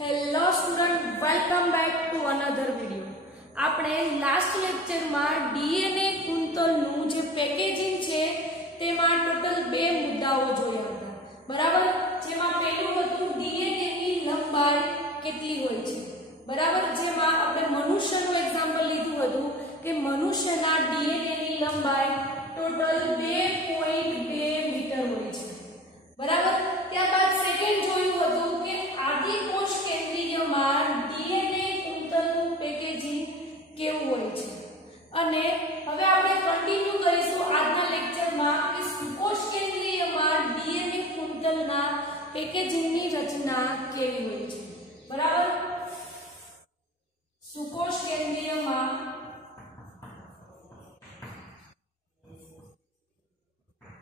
Hello student, welcome back to another video. આપણે last લેક્ચરમાં DNA કુંતલનું જે પેકેજિંગ છે તેમાં ટોટલ બે મુદ્દાઓ જોયા હતા, બરાબર। જેમાં પહેલું હતું ડીએનએ ની લંબાઈ કેટલી હોય છે, બરાબર। જેમાં આપણે મનુષ્યનું એક્ઝામ્પલ લીધું હતું કે મનુષ્યના ડીએનએ ની લંબાઈ ટોટલ 2.2 મીટર હોય છે, બરાબર। ત્યારબાદ સેકન્ડ જોયું હતું કે આદિકોષ કેન્દ્રીયમાં ડીએનએ કુંતલનું પેકેજિંગ કેવું હોય છે, અને હવે આપણે કન્ટિન્યુ કરીશું આજના લેક્ચરમાં કે સુકોષ કેન્દ્રીયમાં ડીએનએ કુંતલના પેકેજિંગની રચના કેવી હોય છે, બરાબર। સુકોષ કેન્દ્રીયમાં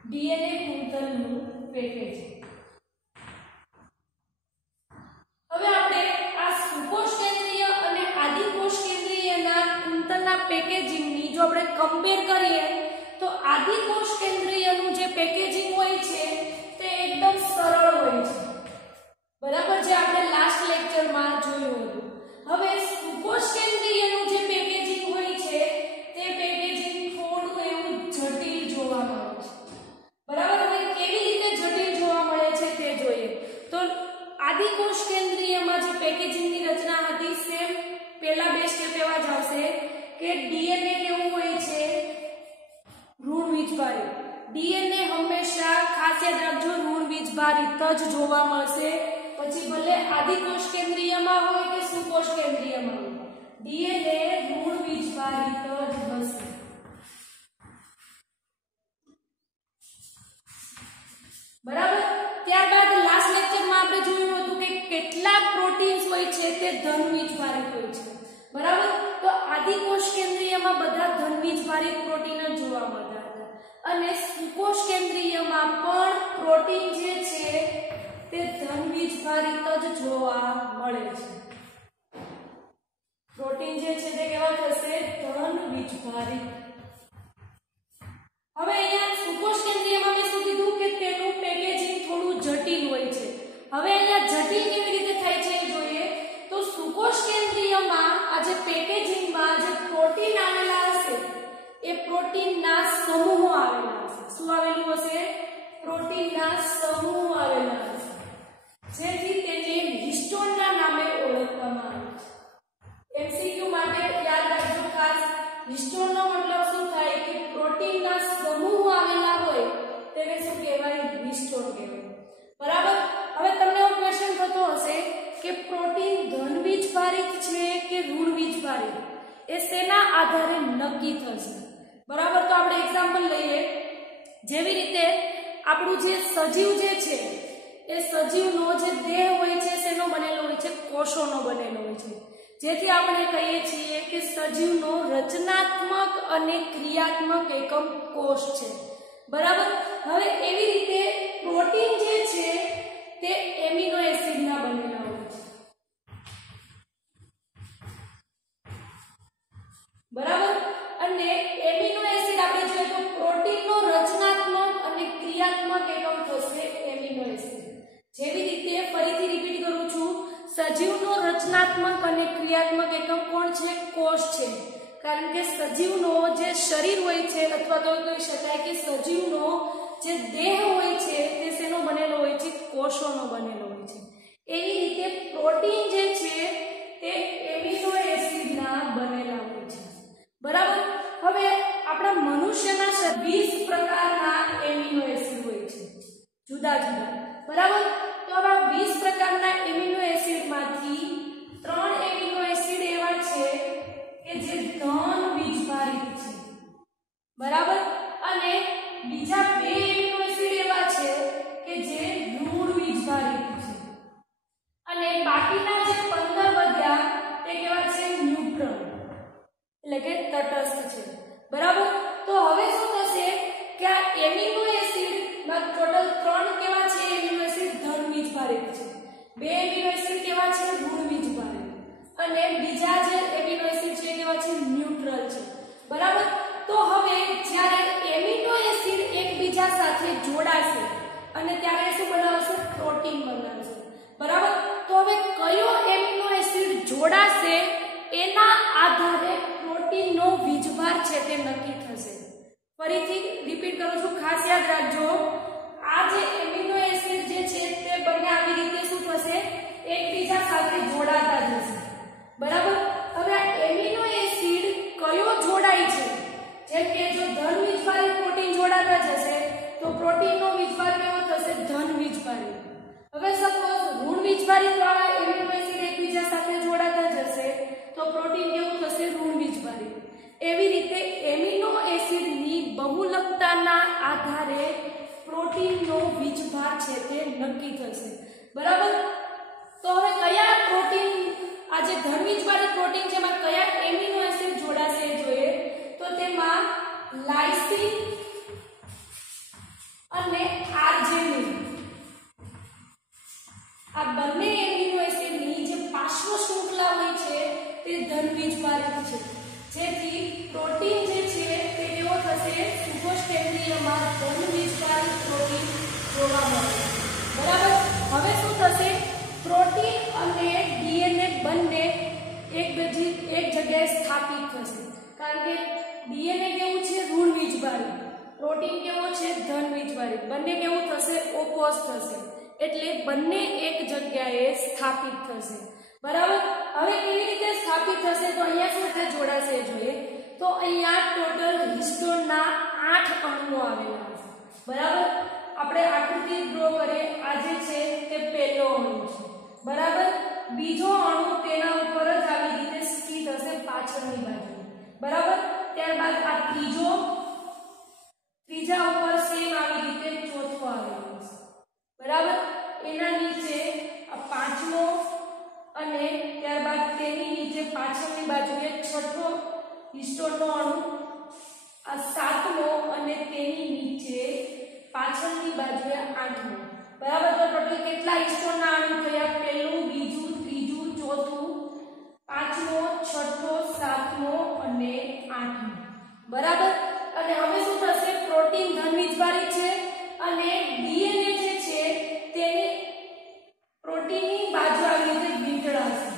ડીએનએ કુંતલનું પેકેજિંગ। હવે આપણે આ સુકોષ કેન્દ્રીય અને આદિકોષ કેન્દ્રીયના કુંતલના પેકેજિંગની જો આપણે કમ્પેર કરીએ તો આદિકોષ કેન્દ્રીયનું જે પેકેજિંગ હોય છે તે એકદમ સરળ હોય છે, બરાબર, જે આપણે લાસ્ટ લેક્ચરમાં જોયું હતું। હવે સુકોષ કેન્દ્રીયનું જે પેકેજિંગ હોય છે તે પેકેજિંગ થોડું એવું જટિલ જોવા મળે છે, બરાબર। હવે કેવી રીતે જટિલ જોવા મળે છે તે જોઈએ તો આદિકોષ કેન્દ્રીયમાં જે પેકેજિંગની રચના હતી સેમ પહેલા બે સ્ટેપ એવા જ આવશે કે ડીએનએ કેવું હોય છે, ઋણ વીજભારિત। ડીએનએ હંમેશા ખાસ યાદ રાખજો ઋણ વીજભારિત જ જોવા મળશે, પછી ભલે આદિકોષ કેન્દ્રીયમાં હોય કે સુકોષ કેન્દ્રીયમાં હોય, ડીએનએ ઋણ વીજભારિત જ હશે, બરાબર। ત્યારબાદ લાસ્ટ લેક્ચરમાં આપણે જોયું હતું કે કેટલાક પ્રોટીન્સ હોય છે તે ધન વીજભારિત હોય છે, બરાબર। તો આદિકોષ કેન્દ્રીયમાં બધા ધન વીજભારિત પ્રોટીન જ જોવા મળતા હતા, અને સુકોષ કેન્દ્રીયમાં પણ પ્રોટીન જે છે તે ધન વીજભારિત જ જોવા મળે છે। પ્રોટીન જે છે તે કેવા થશે, ધન વીજભારિત। હવે અહીંયા સુકોષ કેન્દ્રીયમાં મેં શું કીધું કે તેનું પેકેજિંગ થોડું જટિલ હોય છે। હવે અહીંયા જટિલ કેવી રીતે થાય છે જોઈએ તો સુકોષ કેન્દ્રીયમાં આ જે પેકેજિંગમાં જે પ્રોટીન આવેલા હશે એ પ્રોટીનના સમૂહો આવેલા હશે। શું આવેલું હશે? પ્રોટીનના સમૂહ આવેલા હશે, જેથી તેને હિસ્ટોનના નામે ઓળખવામાં આવે છે। એમસીક્યુ માટે યાદ રાખજો ખાસ, હિસ્ટોનનો મતલબ શું થાય કે પ્રોટીનના સમૂહ આવેલા હોય તેને શું કહેવાય? હિસ્ટોન કહેવાય, બરાબર। હવે તમને એવો ક્વેશ્ચન થતો હશે કે પ્રોટીન ધન વીજભારિત છે કે ઋણ વીજભારિત, એ શેના આધારે નક્કી થશે, બરાબર। તો આપણે એક્ઝામ્પલ લઈએ, જેવી રીતે આપણું જે સજીવ જે છે એ સજીવનો જે દેહ હોય છે શેનો બનેલો હોય છે? કોષોનો બનેલો હોય છે, જેથી આપણે કહીએ છીએ કે સજીવનો રચનાત્મક અને ક્રિયાત્મક એકમ કોષ છે, બરાબર। હવે એવી રીતે પ્રોટીન જે છે તે એમિનો એસિડના બનેલા હોય છે, બરાબર। અને એમિનો એસિડ આપણે જોઈએ તો પ્રોટીનનો રચનાત્મક અને ક્રિયાત્મક એકમ થશે એમિનો એસિડ। જેવી રીતે ફરીથી રિપીટ કરું છું, સજીવનો રચનાત્મક અને ક્રિયાત્મક એકમ કોણ છે? કોષ છે, કારણ કે સજીવનો જે શરીર હોય છે અથવા તો કહી શકાય કે સજીવનો જે દેહ હોય છે તે શેનો બનેલો હોય છે? કોષોનો બનેલો હોય છે। એવી રીતે પ્રોટીન જે છે તે એમિનો એસિડના બનેલા હોય છે, બરાબર। હવે આપણા મનુષ્યના 20 પ્રકારના એમિનો એસિડ હોય છે, જુદા જુદા, બરાબર। તો આવા 20 પ્રકારના એમિનો એસિડમાંથી 3 એમિનો એસિડ એવા છે કે જે ધન વીજભારિત છે, બરાબર, અને બીજા 2 એમિનો એસિડ એવા છે કે જે ઋણ વીજભારિત છે, અને બાકીના જે 15 વધ્યા તે કેવા છે? ન્યુટ્રલ, એટલે કે તટસ્થ છે, બરાબર। તો હવે શું થશે કે આ એમિનો એસિડમાં ટોટલ 3 કેવા છે? એમિનો એસિડ ધન વીજભારિત છે, 2 એમિનો એસિડ કેવા છે? ઋણ વીજભારિત, અને બીજા જે એમિનો એસિડ છે કેવા છે? ન્યુટ્રલ છે, બરાબર। તો હવે જ્યારે એમિનો એસિડ એકબીજા સાથે જોડાશે અને ત્યારે શું બનાવશે? પ્રોટીન બનાવશે, બરાબર। તો હવે કયો જોડાશે એના આધારે પ્રોટીનનો વીજભાર છે તે નક્કી થશે. ફરીથી રિપીટ કરું છું, ખાસ યાદ રાખજો. આ જે એમિનો એસિડ જે છે તે બંને આવી રીતે શું થશે, એકબીજા સાથે જોડાતા જશે. બરાબર. હવે આ એમિનો એસિડ કયો જોડાય છે, જેમ કે જો ધન વીજભારી પ્રોટીન જોડાતા જશે તો પ્રોટીનનો વીજભાર કેવો થશે, ધન વીજભારી. હવે સપોઝ ઋણ વીજભારી વાળા એમિનો એસિડ એકબીજા સાથે જોડાતા જશે તો પ્રોટીન કેવું થશે, ઋણ વીજભારી. એવી રીતે એમિનો એસિડની બહુલકતાના આધારે પ્રોટીનનો વીજભાર છે તે નક્કી થશે. બરાબર. તો હવે કયા પ્રોટીન, આ જે ધન વીજભારી પ્રોટીન છે એમાં કયા એમિનો એસિડ જોડાશે એ જોઈએ. તો તેમાં લાઇસિન અને આર્જિનિન, આ બંને એમિનો એસિડની જે પાર્શ્વ શૃંખલા હોય છે તે ધન વીજભારી છે, જેથી પ્રોટીન જે છે તે કેવો થશે, સુકોષ કેન્દ્રીયમાં ધન વીજભારી પ્રોટીન જોવા મળે. બરાબર. હવે શું થશે, પ્રોટીન અને ડીએનએ બંને એક જગ્યાએ સ્થાપિત થશે, કારણ કે ડીએનએ કેવું છે, ઋણ વીજભારી, પ્રોટીન કેવો છે, ધન વીજભારી. બંને કેવું થશે, ઓપોઝ થશે, એટલે બંને એક જગ્યાએ સ્થાપિત થશે. બરાબર. હવે કેવી રીતે સ્થાપિત થશે, તો અહીંયા સાથે જોડાશે જોઈએ. તો અહીંયા ટોટલ હિસ્ટોનના 8 અણુઓ આવેલા છે. બરાબર. આપણે આકૃતિ ડ્રો કરીએ. આ જે છે તે પહેલો અણુ છે. બરાબર. બીજો અણુ તેના ઉપર જ આવી રીતે સ્થિત હશે પાછળની બાજુ. બરાબર. ત્યારબાદ આ ત્રીજા ઉપર સેમ આવી રીતે ચોથો આવેલો છે. બરાબર. એના નીચે આ પાંચમો અને ત્યારબાદ તેની નીચે પાછળની બાજુએ છઠ્ઠો હિસ્ટોનનો અણુ, આ સાતમો અને તેની નીચે પાછળની બાજુએ આઠમો. બરાબર. તો ટોટલ કેટલા હિસ્ટોનના અણુ થયા, પહેલું, બીજું, ત્રીજું, ચોથું, પાંચમો, છઠ્ઠો, સાતમો અને આઠમો. બરાબર. અને હવે શું થશે, પ્રોટીન ધન વીજભારી છે અને ડીએનએ જે છે તેને પ્રોટીનની બાજુ આવી રીતે વીંટળાશે.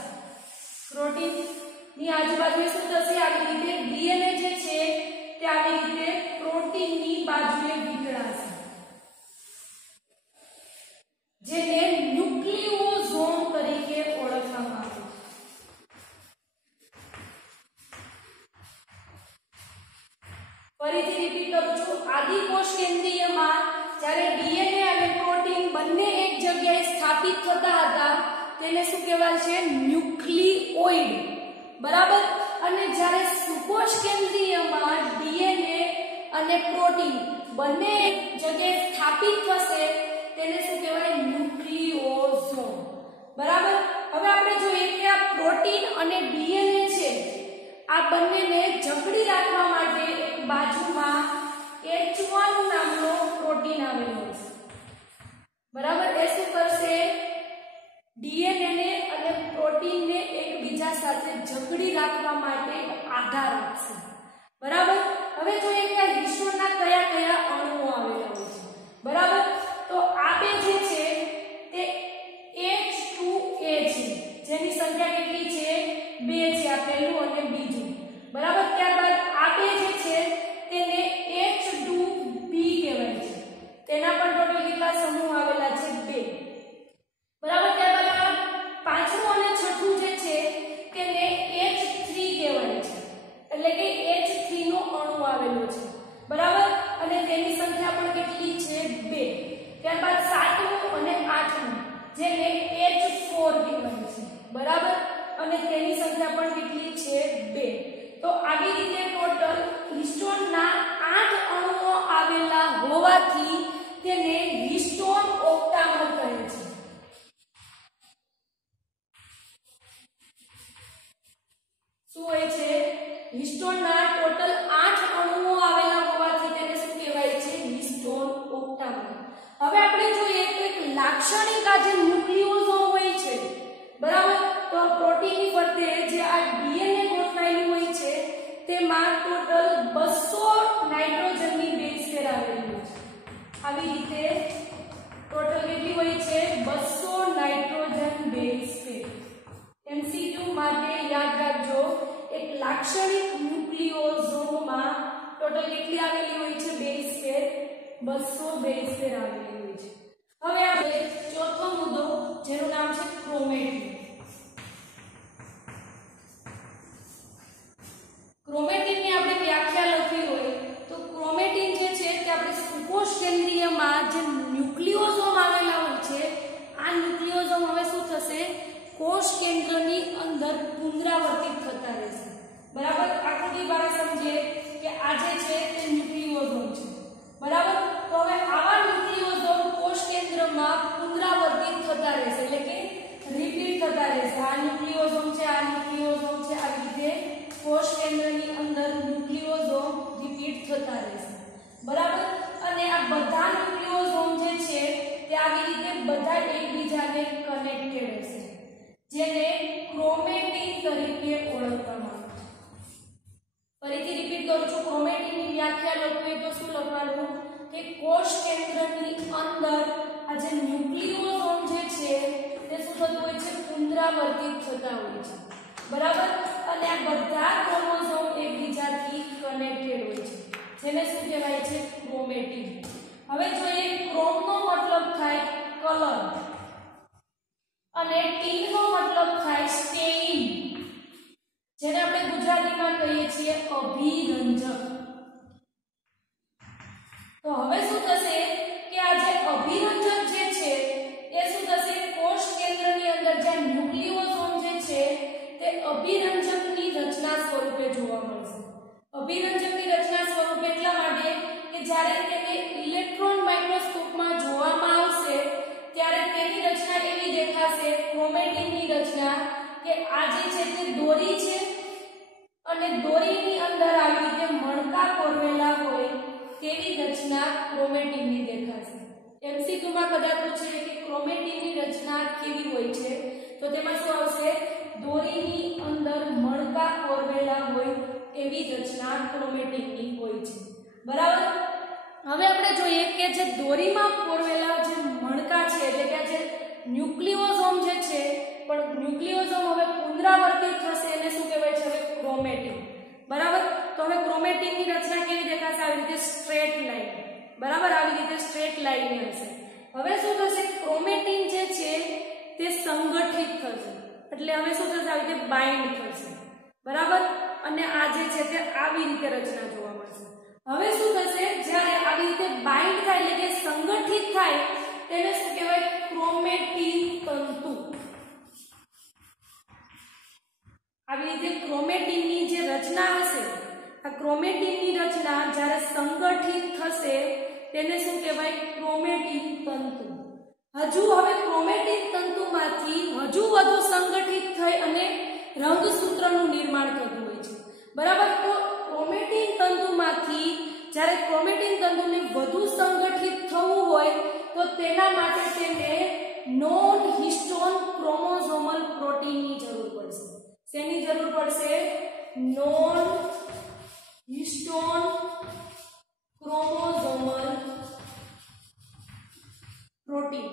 પ્રોટીનની આજુબાજુ શું થશે, આવી રીતે ડીએનએ જે છે તે આવી રીતે પ્રોટીનની બાજુએ વીંટળાશે, જેને ન્યુક્લિયોઝોમ તરીકે ઓળખવામાં આવે છે. ફરીથી રિપીટ કરું છું, આદિકોષ કેન્દ્રીયમાં જ્યારે ડીએનએ અને પ્રોટીન બંને એક જગ્યાએ સ્થાપિત થતા હતા તેને શું કહેવાય છે, ન્યુક્લિઓઇડ. બરાબર. અને જ્યારે સુકોષ કેન્દ્રીયમાં ડીએનએ અને પ્રોટીન બંને એક જગ્યાએ સ્થાપિત થશે તેને શું કહેવાય, ન્યુક્લિયોઝોમ. બરાબર. હવે આપણે જોઈએ કે આ પ્રોટીન અને ડીએનએ છે આ બંનેને જકડી રાખવા માટે એક બાજુમાં H1 નામનો પ્રોટીન આવેલો છે. બરાબર. એ શું કરશે, ડીએનએ ને અને પ્રોટીનને એકબીજા સાથે જકડી રાખવા માટે આધાર આપશે. બરાબર. હવે જોઈએ કે આ હિસ્ટોનના કયા કયા અણુઓ આવેલા હોય છે. બરાબર. તો આ બે જે છે તે H2A છે, જેની સંખ્યા કેટલી છે, 2 છે. આ પહેલું અને બીજું. બરાબર. ત્યારબાદ આ બે જે છે તેને H2B કહેવાય છે, તેના પણ ટોટલ કેટલા સમૂહ આવેલા છે, 2. બરાબર. ત્યારબાદ આ પાંચમું અને છઠ્ઠું જે છે તેને H3 કહેવાય છે, એટલે કે H3 નો અણુ આવેલો છે. બરાબર. અને તેની સંખ્યા પણ કેટલી છે, 2. ત્યારબાદ સાતમું અને આઠમું જેને H4 કહેવાય છે. બરાબર. અને તેની સંખ્યા પણ કેટલી છે, 2. તો આવી રીતે ટોટલ હિસ્ટોનના 8 અણુઓ આવેલા હોવાથી તેને હિસ્ટોન ઓક્ટામર કહે છે. શું હોય છે, હિસ્ટોનના ટોટલ 8 અણુઓ આવેલા હોવાથી તેને શું કહેવાય છે, હિસ્ટોન ઓક્ટામર. હવે આપણે જોઈએ તો એક લાક્ષણિક આ જે ન્યુક્લિયોઝોમ હોય છે. બરાબર. તો પ્રોટીનની ફરતે જે આ ડીએનએ ગોઠવાયેલું હોય છે તેમાં ટોટલ 200 નાઇટ્રોજનની બેઝ પેર આવેલી હોય છે. આવી રીતે ટોટલ કેટલી હોય છે, 200 નાઇટ્રોજન બેઝ પેર. એમસીક્યુ માટે 272 આવેલી હોય છે। હવે આપણે ચોથો મુદ્દો જેનું નામ છે ક્રોમેટિન। ક્રોમેટિનની આપણે વ્યાખ્યા લખવી હોય તો ક્રોમેટિન જે છે તે આપણે સુકોષ કેન્દ્રીયમાં જે ન્યુક્લિયોસોમ આવેલા હોય છે આ ન્યુક્લિયોસોમ હવે શું થશે કોષ કેન્દ્રની અંદર પુનરાવર્તિત થતા રહેશે। બરાબર આકૃતિ દ્વારા સમજીએ કે આ જે છે તે ન્યુક્લિયોસોમ છે। બરાબર તો હવે આવા ન્યુક્લિયોસોમ કોષ કેન્દ્રમાં પુનરાવર્તિત થતા રહેશે એટલે કે રિપીટ થતા રહેશે। આ ન્યુક્લિયોસોમ છે આ ન્યુક્લિયોસોમ છે આવી રીતે કોષ કેન્દ્રની અંદર ન્યુક્લિયોસોમ રિપીટ થતા રહેશે। બરાબર અને આ બધા ન્યુક્લિયોસોમ જે છે તે આવી રીતે બધા એકબીજાને કનેક્ટેડ હશે જેને ક્રોમેટિન તરીકે ઓળખવામાં આવે છે। ફરીથી રિપીટ કરું છું ક્રોમેટિનની વ્યાખ્યા લખવી તો શું લખવાનું કે કોષ કેન્દ્રની અંદર આ જે ન્યુક્લિયોસોમ જે છે તે શું થતું હોય છે પુનરાવર્તિત થતા હોય છે। બરાબર અને આ બધા ક્રોમોસોમ એકબીજાથી કનેક્ટેડ હોય છે જેને શું કહેવાય છે ક્રોમેટિન। હવે જોઈએ ક્રોમનો મતલબ થાય કલર અને ટીનનો મતલબ થાય સ્ટેઇન જેને આપણે ગુજરાતીમાં કહીએ છીએ અભિરંજક। તો હવે શું થશે કે આ જે અભિરંજક જે છે એ શું થશે કોષ કેન્દ્રની અંદર જે ન્યુક્લિયોસોમ જે છે તે અભિરંજકની રચના સ્વરૂપે જોવા મળશે। અભિરંજકની રચના સ્વરૂપે એટલા માટે કે જ્યારે તેને ઇલેક્ટ્રોન માઇક્રોસ્કોપમાં જોવામાં આવશે ત્યારે તેની રચના એવી દેખાશે ક્રોમેટિનની રચના કે આ જે છે તે દોરી છે અને દોરીની અંદર આવી રીતે મણકા કોરવેલા હોય તેવી રચના ક્રોમેટિનની દેખાશે। એમસીક્યુમાં કદાચ પૂછે કે ક્રોમેટિનની રચના કેવી હોય છે તો તેમાં શું આવશે દોરીની અંદર મણકા કોરવેલા હોય એવી રચના ક્રોમેટિનની હોય છે। બરાબર હવે આપણે જોઈએ કે જે દોરીમાં કોરવેલા જે મણકા છે એટલે કે જે ન્યુક્લિયોસોમ જે છે પણ ન્યુક્લિયોસોમ હવે પુનરાવર્તિત થશે એને શું કહેવાય છે હવે ક્રોમેટિન। બરાબર તો હવે ક્રોમેટિનની રચના કેવી દેખાશે આવી રીતે સ્ટ્રેટ લાઈન। બરાબર આવી રીતે સ્ટ્રેટ લાઈન હશે। હવે શું થશે ક્રોમેટિન જે છે તે સંગઠિત થશે એટલે હવે શું થશે આવી રીતે બાઇન્ડ થશે। બરાબર અને આ જે છે તે આવી રીતે રચના જોવા મળશે। હવે શું થશે જ્યારે આવી રીતે બાઇન્ડ થાય એટલે કે સંગઠિત થાય તેને શું કહેવાય ક્રોમેટિન તંતુ। આવી રીતે ક્રોમેટિનની જે રચના હશે આ ક્રોમેટિનની રચના જ્યારે સંગઠિત થશે તેને શું કહેવાય ક્રોમેટિન તંતુ। હજુ હવે ક્રોમેટિન તંતુમાંથી હજુ વધુ સંગઠિત થઈ અને રંગસૂત્રનું નિર્માણ થતું હોય છે। બરાબર તો ક્રોમેટિન તંતુમાંથી જ્યારે ક્રોમેટિન તંતુને વધુ સંગઠિત થવું હોય તો તેના માટે તેને નોન હિસ્ટોન ક્રોમોસોમલ પ્રોટીનની જરૂર પડશે। શેની જરૂર પડશે નોન હિસ્ટોન ક્રોમોસોમલ પ્રોટીન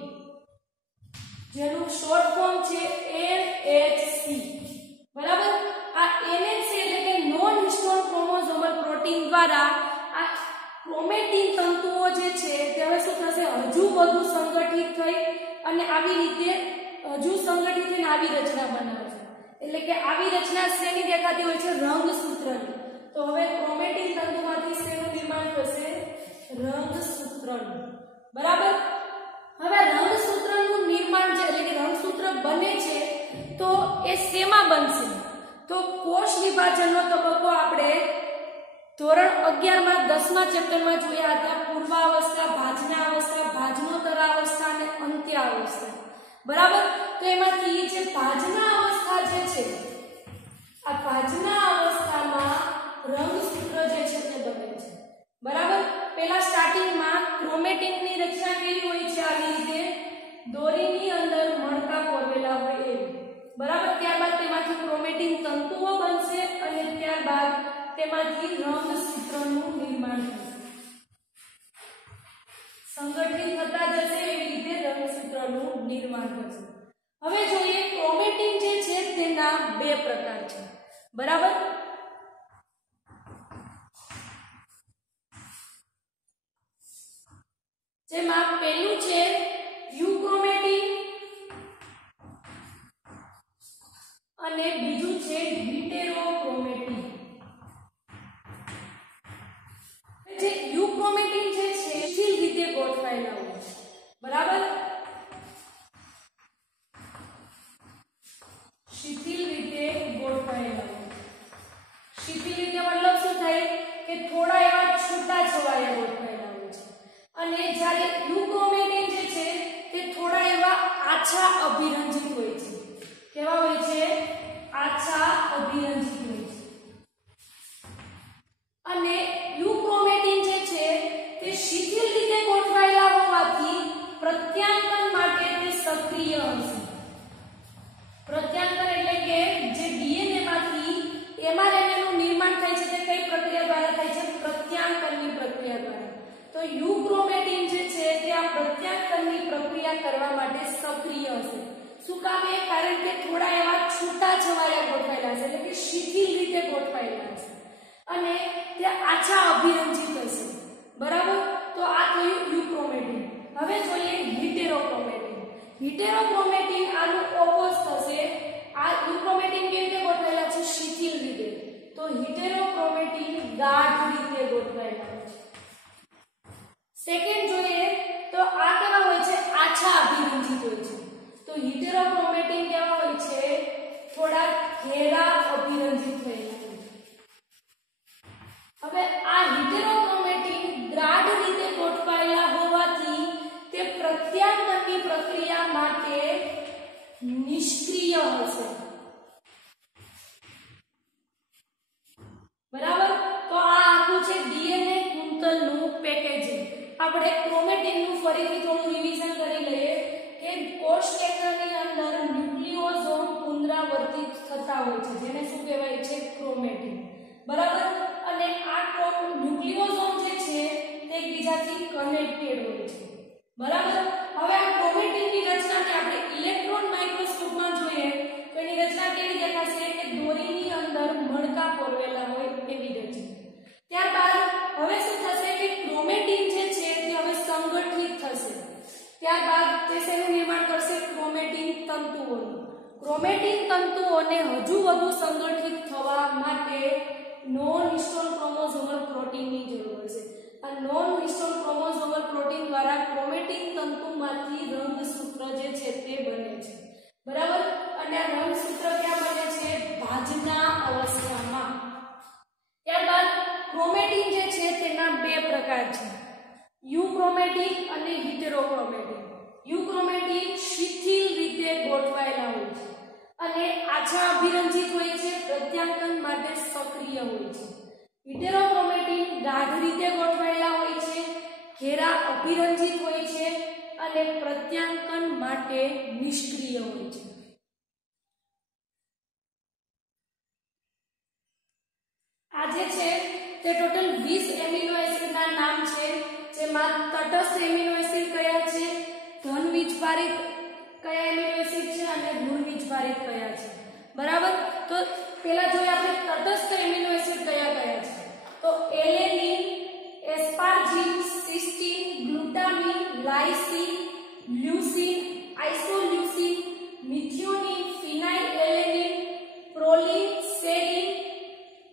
જેનું શોર્ટ ફોર્મ છે NHC। બરાબર આ NHC એટલે કે નોન હિસ્ટોન ક્રોમોસોમલ પ્રોટીન દ્વારા આ ક્રોમેટિન તંતુઓ જે છે તે હવે શું થશે હજુ વધુ સંગઠિત થઈ અને આવી રીતે હજુ સંગઠિત થઈને આવી રચના બનાવશે એટલે કે આવી રચના શેની દેખાતી હોય છે રંગસૂત્રની। તો હવે ક્રોમેટિન તંતુમાંથી શેનું નિર્માણ થશે રંગસૂત્રનું। બરાબર હવે રંગસૂત્રનું નિર્માણ જે એટલે કે રંગસૂત્ર બને છે તો એ શેમાં બનશે તો કોષ વિભાજનનો તબક્કો આપણે ધોરણ 11 માં 10મા ચેપ્ટરમાં જોયા હતા પૂર્વાવસ્થા ભાજનાવસ્થા ભાજનોત્તરાવસ્થા અને અંત્યાવસ્થા। બરાબર તો એમાંથી જે ભાજનાવસ્થા જે છે આ ભાજનાવસ્થામાં રંગસૂત્ર જે છે તે બને છે। બરાબર પહેલા સ્ટાર્ટિંગમાં ક્રોમેટિનની રચના કેવી હોય છે આવી રીતે દોરીની અંદર મણકા કોરવેલા હોય એવી। બરાબર ત્યારબાદ તેમાંથી ક્રોમેટિન તંતુઓ બનશે અને ત્યારબાદ તેમાંથી રંગસૂત્રનું નિર્માણ થશે। સંગઠિત થતા જશે એવી રીતે રંગસૂત્રનું નિર્માણ થશે। હવે જોઈએ ક્રોમેટિન જે છે તેના બે પ્રકાર છે। બરાબર જેમાં પહેલું છે યુક્રોમેટિન અને બીજું છે હિટેરોક્રોમેટિન. જે યુક્રોમેટિન છે શિથિલ રીતે ગોઠવાયેલા હોય છે, બરાબર, શિથિલ રીતે ગોઠવાયેલા હોય. શિથિલ રીતે મતલબ શું થાય કે થોડા એવા છૂટા છવાયા ગોઠવાયેલા હોય છે. અને જ્યારે યુક્રોમેટિન જે છે તે થોડા એવા આછા અભિરંજિત હોય છે. કેવા હોય છે? આછા અભિરંજિત હોય છે. અને યુક્રોમેટિન જે છે તે શિથિલ રીતે ગોઠવાયેલા હોવાથી પ્રત્યાંકન માટે તે સક્રિય હશે. પ્રત્યાંકન એટલે કે જે ડીએનએ માંથી એમઆરએનએ નું નિર્માણ થાય છે તે કઈ પ્રક્રિયા દ્વારા થાય છે? પ્રત્યાંકનની પ્રક્રિયા દ્વારા. તો યુક્રોમેટિન જે છે તે આ પ્રત્યાંકનની પ્રક્રિયા કરવા માટે સક્રિય હશે. શું કામ? એ કારણ કે થોડા એવા છૂટા છવાયા ગોઠવાયેલા હશે, એટલે કે શિથિલ રીતે ગોઠવાયેલા હશે અને તે આછા અભિરંજિત હશે, બરાબર. તો આ થયું યુક્રોમેટિન. હવે જોઈએ હિટેરોક્રોમેટિન. હિટેરોક્રોમેટિન આનું ઓપોઝ થશે. આ યુક્રોમેટિન કેવી રીતે ગોઠવાયેલા છે? શિથિલ રીતે. તો હિટેરોક્રોમેટિન ગાઢ રીતે ગોઠવાયેલા છે. સેકન્ડ જોઈએ તો આ કેવા હોય છે? આછા અભિરંજિત હોય છે. તો હિટેરોક્રોમેટિન કેવા હોય છે? થોડા ઘેરા અભિરંજિત થયેલા હોય છે. હવે આ હિટેરોક્રોમેટિન ગાઢ રીતે ગોઠવાયેલા હોવાથી તે પ્રત્યાંકનની પ્રક્રિયા માટે નિષ્ક્રિય હશે, બરાબર. તો આ આખું છે ડીએનએ કુંતલનું પેકેજિંગ. આપણે ક્રોમેટિનનું ફરીથી થોડું રિવિઝન કરી લઈએ કે કોષ કેન્દ્રની અંદર ન્યુક્લિયોસોમ પુનરાવર્તિત થતા હોય છે, જેને શું કહેવાય છે? ક્રોમેટિન, બરાબર. અને આ ન્યુક્લિયોસોમ જે છે તે એકબીજાથી કનેક્ટેડ હોય છે, બરાબર. હવે આ ક્રોમેટિનની રચનાને આપણે ઇલેક્ટ્રોન માઇક્રોસ્કોપમાં જોઈએ તો એની રચના કેવી દેખાશે? કે દોરીની અંદર મણકા પોરવેલા હોય એવી રચના. ત્યારબાદ હવે શું થશે કે ક્રોમેટિન જે છે તે હવે સંગઠિત થશે. ત્યારબાદ તે શેનું નિર્માણ કરશે? ક્રોમેટિન તંતુઓનું. ક્રોમેટિન તંતુઓને હજુ વધુ સંગઠિત થવા માટે નોન હિસ્ટોન ક્રોમોસોમલ પ્રોટીનની જરૂર છે. આ નોન હિસ્ટોન ક્રોમોસોમલ પ્રોટીન દ્વારા ક્રોમેટિન તંતુમાંથી રંગસૂત્ર જે છે તે બને છે, બરાબર. અને આ રંગસૂત્ર ક્યાં બને છે? ભાજના અવસ્થામાં. ત્યારબાદ ક્રોમેટિન જે છે તેના બે પ્રકાર છે, યુક્રોમેટિન અને હિટેરોક્રોમેટિન. યુક્રોમેટિન શિથિલ રીતે ગોઠવાયેલા હોય છે અને આછા અભિરંજિત હોય છે, પ્રત્યાંકન માટે સક્રિય હોય છે. હિટેરોક્રોમેટિન ગાઢ રીતે ગોઠવાયેલા હોય છે, ઘેરા અભિરંજિત હોય છે અને પ્રત્યાંકન માટે નિષ્ક્રિય હોય છે. આ જે છે તે ટોટલ 20 એમિનો એસિડના નામ છે, જેમાં તટસ્થ એમિનો એસિડ કયા છે, ધન વીજભારિત કયા એમિનો એસિડ છે અને ઋણ વીજભારિત કયા છે, બરાબર. તો પહેલા જોઈએ આપણે તટસ્થ એમિનો એસિડ કયા કયા છે. તો alanine, એસ્પાર્જિન, cysteine, ગ્લુટામિન, lysine, leucine, આઇસોલ્યુસીન, methionine, ફિનાઇલ એલેનિન, પ્રોલિન, સેરિન,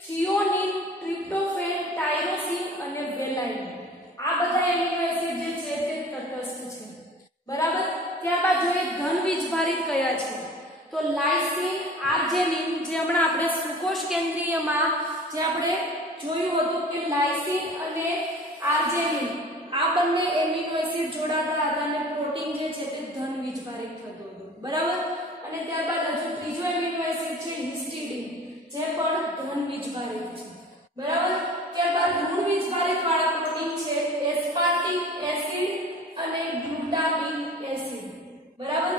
થિયોનિન, ટ્રિપ્ટોફેન, ટાયરોસિન અને વેલાઇન. આ બધા એમિનો એસિડ જે છે તે તટસ્થ છે, બરાબર. ત્યારબાદ જોઈએ ધન વીજભારિત કયા છે. તો લાઇસિન, આર્જેનિન, જે હમણાં આપણે સુકોષ કેન્દ્રીયમાં જે આપણે જોયું હતું કે લાઇસિન અને આર્જેનિન આ બંને એમિનો એસિડ જોડાતા હતા અને પ્રોટીન જે છે તે ધન વીજભારિત થતું હતું, બરાબર. અને ત્યારબાદ હજુ ત્રીજો એમિનો એસિડ છે હિસ્ટીડિન, જે પણ ધન વીજભારિત છે, બરાબર. ત્યારબાદ ઋણ વીજભારિત વાળા પ્રોટીન છે એસ્પાર્ટિક એસિડ અને ગ્લુટામિક એસિડ, બરાબર.